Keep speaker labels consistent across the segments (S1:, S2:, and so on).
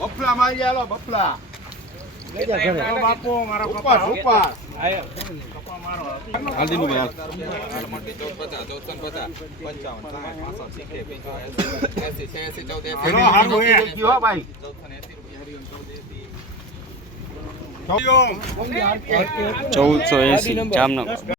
S1: બફલા મારી આલો બફલા.
S2: બાપુ મારા પપ્પા
S1: ઉપર હાલદી નું ભાઈ
S3: ચૌદસો એસી જામનગર
S2: હાલો હાલો કિશનભાઈ વાન નંબર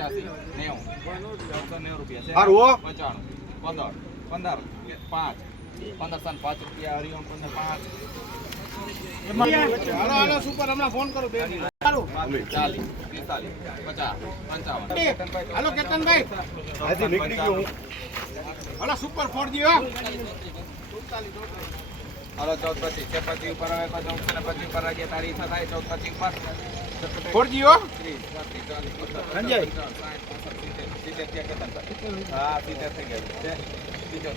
S1: રાખો હારું હારું ભાઈ હારું હો.
S4: પંદર. પંદર પાંચ. પંદર સાત પાંચ રૂપિયા હરિઓમ પંદર પાંચ.
S1: હાલો હાલો સુપર હમણાં ફોન કરું બે મિનિટ.
S4: ચાલીસ પિસ્તાલીસ પચાસ પંચાવન.
S1: હાલો કેતનભાઈ. હાલો સુપર ફોર જી હો.
S4: હાલો ચૌદ છે પચીસ ઉપર આવે તો ને ઉપર વાગ્યા તારી ઈચ્છા થાય ચૌદ પચીસ ઉપર
S1: જી હો સંજય.
S4: સિત્તેર. ભાઈ? હા સિત્તેર થઈ ગયા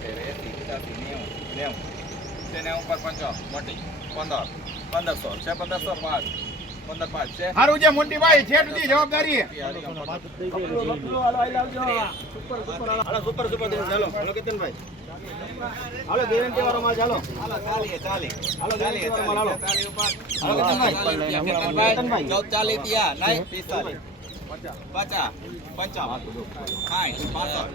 S4: છે એસી પચાસી નેવું નેવું છે નેવું પંચાવન મોટી પંદર પંદરસો છે પંદરસો પાંચ પંદર પાંચ છે
S1: હારું છે મોટીભાઈ છેટ સુધી જવાબદારી સુપર સુપર હાલો કેતનભાઈ હાલો ગેરંટી વાળો માલ ચાલો.
S4: હાલો ચાલીએ ચાલી
S1: હાલો
S4: ચાલીએ
S1: વાળો માલ હાલો. કેતનભાઈ.
S4: ચૌદ ચાલી ત્યાં નહીં પિસ્તાલીસ. પચાસ પંચાવન. સાઠ પાસઠ.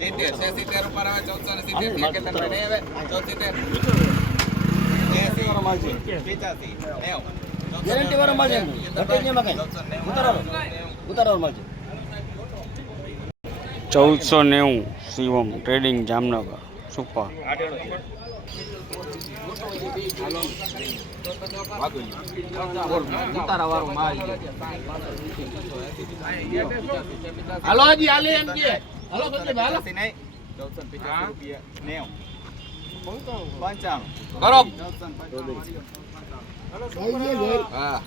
S4: સિત્તેર સિત્તેર ઉપર આવે ચૌદસો ને સિત્તેર. કેતનભાઈ નહીં આવે? ચૌદ સિત્તેર. એસી પિચાસી. નેવું.
S1: ગેરંટી વાળો માલ છે ઉતારો ઉતારો માલ છે.
S3: ચૌદસો નેવું શિવમ ટ્રેડિંગ જામનગર સુપર.
S1: હાલો હજી હાલે એમ કે. હાલો સંજયભાઈ હાલો.
S4: નહીં ચૌદસો ને રૂપિયા નેવું પંચાણું. પંચાણું હા.